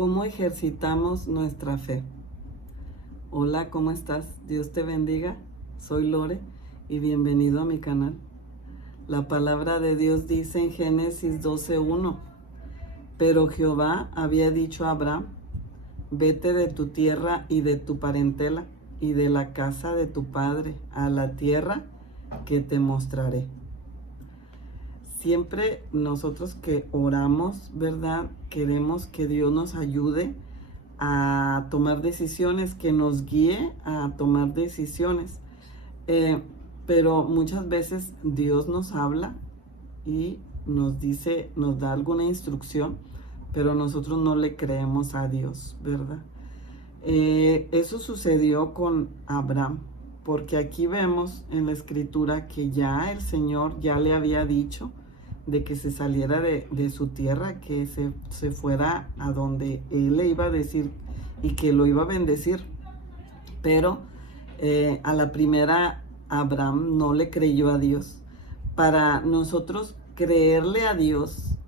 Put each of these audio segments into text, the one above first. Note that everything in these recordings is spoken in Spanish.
¿Cómo ejercitamos nuestra fe? Hola, ¿cómo estás? Dios te bendiga. Soy Lore y bienvenido a mi canal. La palabra de Dios dice en Génesis 12:1: Pero Jehová había dicho a Abraham: vete de tu tierra y de tu parentela y de la casa de tu padre a la tierra que te mostraré. Siempre nosotros que oramos, ¿verdad? Queremos que Dios nos ayude a tomar decisiones, que nos guíe a tomar decisiones. Pero muchas veces Dios nos habla y nos dice, nos da alguna instrucción, pero nosotros no le creemos a Dios, ¿verdad? Eso sucedió con Abraham, porque aquí vemos en la escritura que ya el Señor ya le había dicho de que se saliera de su tierra, que se fuera a donde Él le iba a decir y que lo iba a bendecir. Pero a la primera Abraham no le creyó a Dios. Para nosotros creerle a Dios,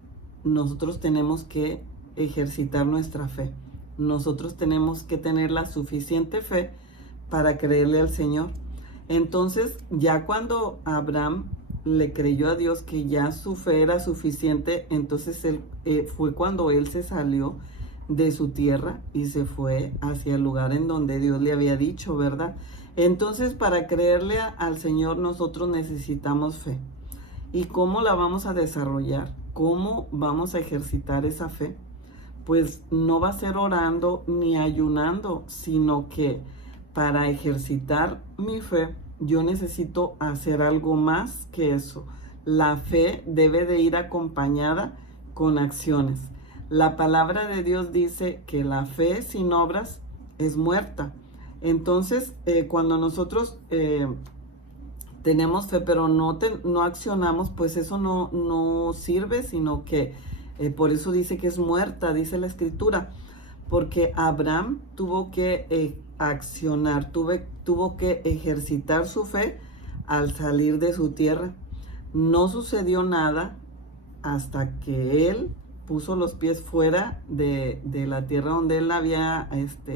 nosotros tenemos que ejercitar nuestra fe. Nosotros tenemos que tener la suficiente fe para creerle al Señor. Entonces, ya cuando Abraham le creyó a Dios que ya su fe era suficiente, entonces fue cuando él se salió de su tierra y se fue hacia el lugar en donde Dios le había dicho, ¿verdad? Entonces, para creerle al Señor, nosotros necesitamos fe. ¿Y cómo la vamos a desarrollar? ¿Cómo vamos a ejercitar esa fe? Pues no va a ser orando ni ayunando, sino que para ejercitar mi fe, yo necesito hacer algo más que eso. La fe debe de ir acompañada con acciones. La palabra de Dios dice que la fe sin obras es muerta. Entonces, cuando nosotros tenemos fe, pero no accionamos, pues eso no sirve, sino que por eso dice que es muerta, dice la escritura. Porque Abraham tuvo que accionar, tuvo que ejercitar su fe al salir de su tierra. No sucedió nada hasta que él puso los pies fuera de la tierra donde él había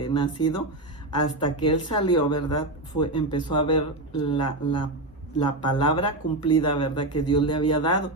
nacido, hasta que él salió, ¿verdad? Empezó a ver la palabra cumplida, ¿verdad? Que Dios le había dado.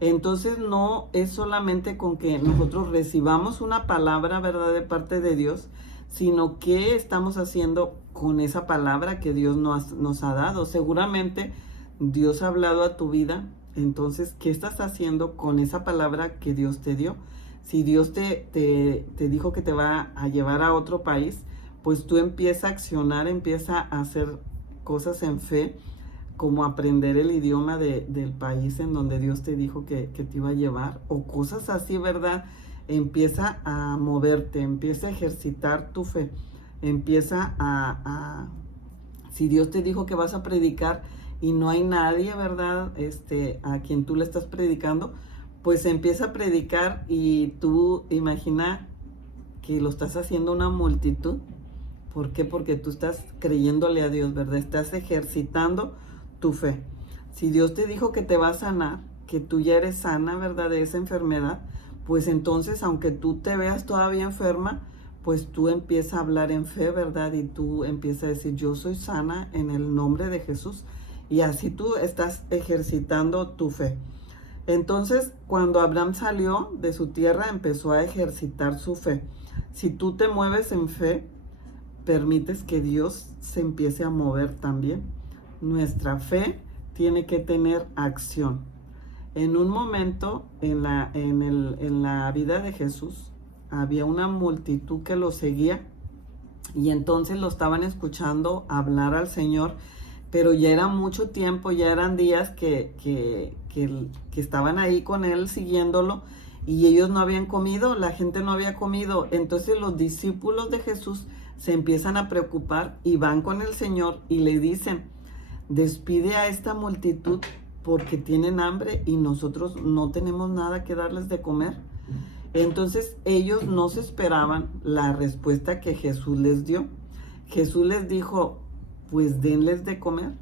Entonces no es solamente con que nosotros recibamos una palabra, ¿verdad?, de parte de Dios, sino qué estamos haciendo con esa palabra que Dios nos ha dado. Seguramente Dios ha hablado a tu vida, entonces, ¿qué estás haciendo con esa palabra que Dios te dio? Si Dios te dijo que te va a llevar a otro país, pues tú empieza a accionar, empieza a hacer cosas en fe, como aprender el idioma del país en donde Dios te dijo que te iba a llevar, o cosas así, ¿verdad? Empieza a moverte, empieza a ejercitar tu fe, empieza si Dios te dijo que vas a predicar y no hay nadie, ¿verdad?, a quien tú le estás predicando, pues empieza a predicar y tú imagina que lo estás haciendo una multitud. ¿Por qué? Porque tú estás creyéndole a Dios, ¿verdad? Estás ejercitando tu fe. Si Dios te dijo que te va a sanar, que tú ya eres sana, ¿verdad?, de esa enfermedad, pues entonces, aunque tú te veas todavía enferma, pues tú empiezas a hablar en fe, ¿verdad? Y tú empiezas a decir, yo soy sana en el nombre de Jesús. Y así tú estás ejercitando tu fe. Entonces, cuando Abraham salió de su tierra, empezó a ejercitar su fe. Si tú te mueves en fe, permites que Dios se empiece a mover también. Nuestra fe tiene que tener acción. En un momento en la vida de Jesús había una multitud que lo seguía y entonces lo estaban escuchando hablar al Señor, pero ya era mucho tiempo, ya eran días que estaban ahí con él siguiéndolo y ellos no habían comido, la gente no había comido. Entonces los discípulos de Jesús se empiezan a preocupar y van con el Señor y le dicen, despide a esta multitud porque tienen hambre y nosotros no tenemos nada que darles de comer. Entonces ellos no se esperaban la respuesta que Jesús les dio. Jesús les dijo, pues denles de comer.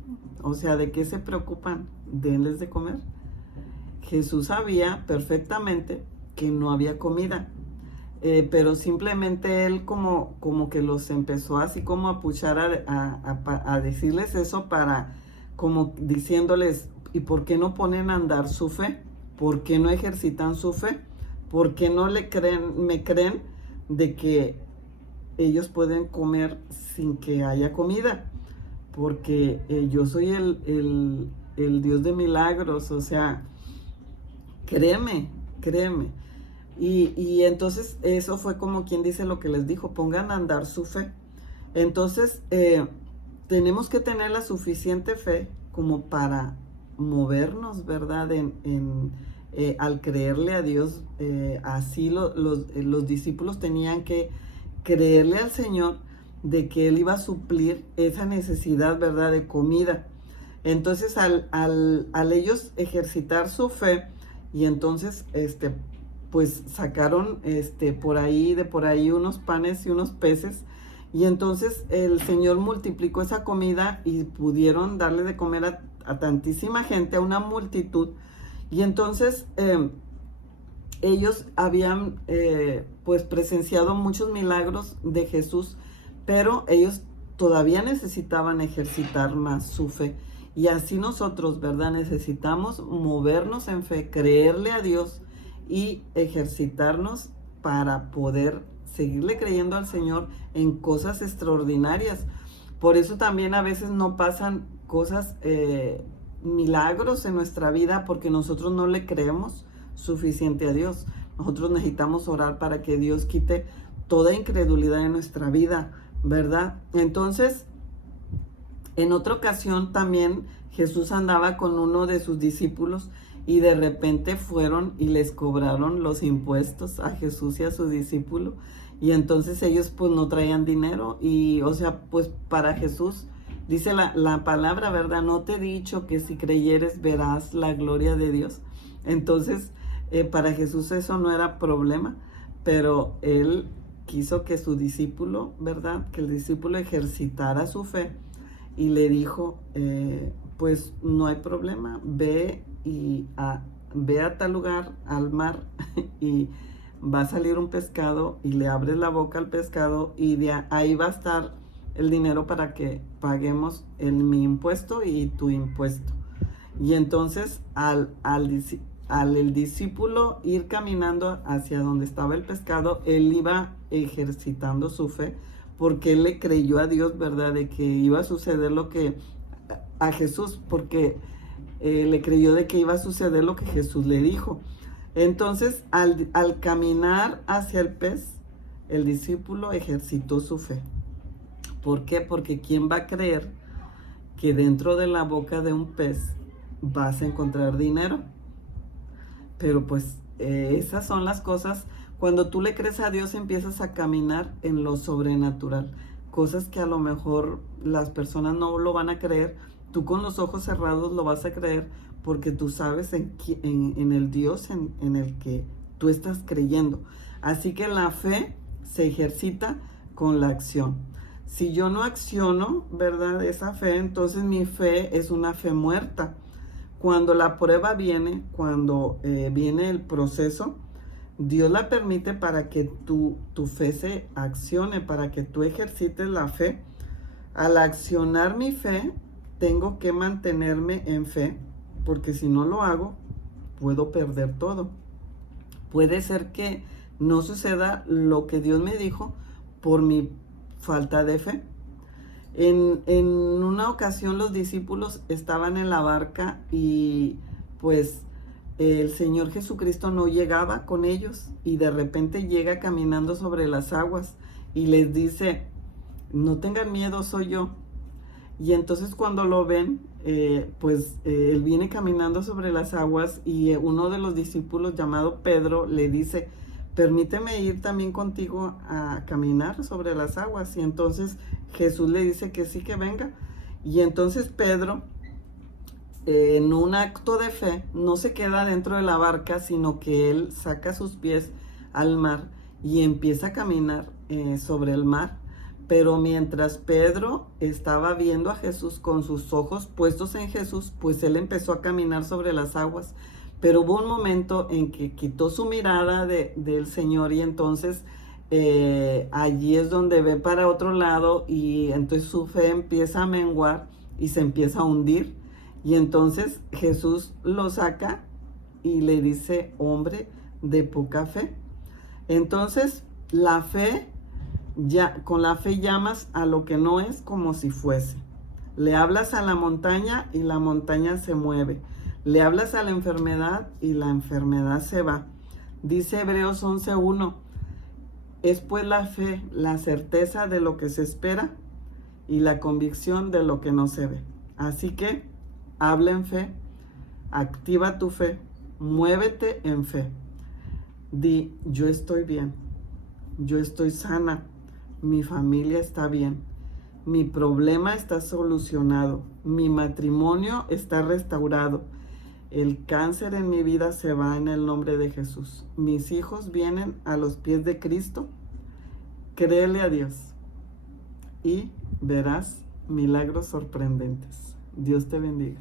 O sea, ¿de qué se preocupan? Denles de comer. Jesús sabía perfectamente que no había comida. pero simplemente él como que los empezó así como a puchar, a decirles eso para, como diciéndoles, ¿y por qué no ponen a andar su fe? ¿Por qué no ejercitan su fe? ¿Por qué no me creen de que ellos pueden comer sin que haya comida? Porque yo soy el Dios de milagros, o sea, créeme, créeme. Y entonces eso fue como quien dice lo que les dijo, pongan a andar su fe. Entonces tenemos que tener la suficiente fe como para movernos, ¿verdad? Al creerle a Dios, así los discípulos tenían que creerle al Señor de que Él iba a suplir esa necesidad, ¿verdad? De comida. Entonces al ellos ejercitar su fe, y entonces pues sacaron por ahí unos panes y unos peces, y entonces el Señor multiplicó esa comida y pudieron darle de comer a tantísima gente, a una multitud. Y entonces ellos habían pues presenciado muchos milagros de Jesús, pero ellos todavía necesitaban ejercitar más su fe. Y así nosotros, ¿verdad? Necesitamos movernos en fe, creerle a Dios y ejercitarnos para poder seguirle creyendo al Señor en cosas extraordinarias. Por eso también a veces no pasan cosas, milagros en nuestra vida, porque nosotros no le creemos suficiente a Dios. Nosotros necesitamos orar para que Dios quite toda incredulidad en nuestra vida, ¿verdad? Entonces, en otra ocasión también Jesús andaba con uno de sus discípulos y de repente fueron y les cobraron los impuestos a Jesús y a su discípulo, y entonces ellos pues no traían dinero, y o sea, pues para Jesús dice la palabra, ¿verdad? No te he dicho que si creyeres verás la gloria de Dios. Entonces para Jesús eso no era problema, pero él quiso que su discípulo, ¿verdad? Que el discípulo ejercitara su fe, y le dijo, pues no hay problema, ve a tal lugar, al mar, y va a salir un pescado, y le abres la boca al pescado, y de ahí va a estar el dinero para que paguemos mi impuesto y tu impuesto. Y entonces el discípulo ir caminando hacia donde estaba el pescado, él iba ejercitando su fe, porque él le creyó a Dios, ¿verdad? De que iba a suceder lo que a Jesús, porque le creyó de que iba a suceder lo que Jesús le dijo. Entonces, al caminar hacia el pez, el discípulo ejercitó su fe. ¿Por qué? Porque ¿quién va a creer que dentro de la boca de un pez vas a encontrar dinero? Pero pues esas son las cosas. Cuando tú le crees a Dios, empiezas a caminar en lo sobrenatural. Cosas que a lo mejor las personas no lo van a creer. Tú con los ojos cerrados lo vas a creer, porque tú sabes en el Dios en el que tú estás creyendo. Así que la fe se ejercita con la acción. Si yo no acciono, ¿verdad? Esa fe, entonces mi fe es una fe muerta. Cuando la prueba viene, cuando viene el proceso, Dios la permite para que tu fe se accione, para que tú ejercites la fe. Al accionar mi fe, tengo que mantenerme en fe, porque si no lo hago, puedo perder todo. Puede ser que no suceda lo que Dios me dijo por mi falta de fe. En una ocasión los discípulos estaban en la barca, y pues el Señor Jesucristo no llegaba con ellos, y de repente llega caminando sobre las aguas y les dice, no tengan miedo, soy yo. Y entonces cuando lo ven, él viene caminando sobre las aguas, y uno de los discípulos llamado Pedro le dice, permíteme ir también contigo a caminar sobre las aguas. Y entonces Jesús le dice que sí, que venga. Y entonces Pedro, en un acto de fe, no se queda dentro de la barca, sino que él saca sus pies al mar y empieza a caminar sobre el mar. Pero mientras Pedro estaba viendo a Jesús con sus ojos puestos en Jesús, pues él empezó a caminar sobre las aguas. Pero hubo un momento en que quitó su mirada del Señor y entonces allí es donde ve para otro lado y entonces su fe empieza a menguar y se empieza a hundir. Y entonces Jesús lo saca y le dice, hombre de poca fe. Entonces la fe, ya, con la fe llamas a lo que no es como si fuese. Le hablas a la montaña y la montaña se mueve. Le hablas a la enfermedad y la enfermedad se va. Dice Hebreos 11:1, es pues la fe, la certeza de lo que se espera y la convicción de lo que no se ve. Así que habla en fe, activa tu fe, muévete en fe. Di, yo estoy bien, yo estoy sana, mi familia está bien, mi problema está solucionado, mi matrimonio está restaurado, el cáncer en mi vida se va en el nombre de Jesús, mis hijos vienen a los pies de Cristo. Créele a Dios y verás milagros sorprendentes. Dios te bendiga.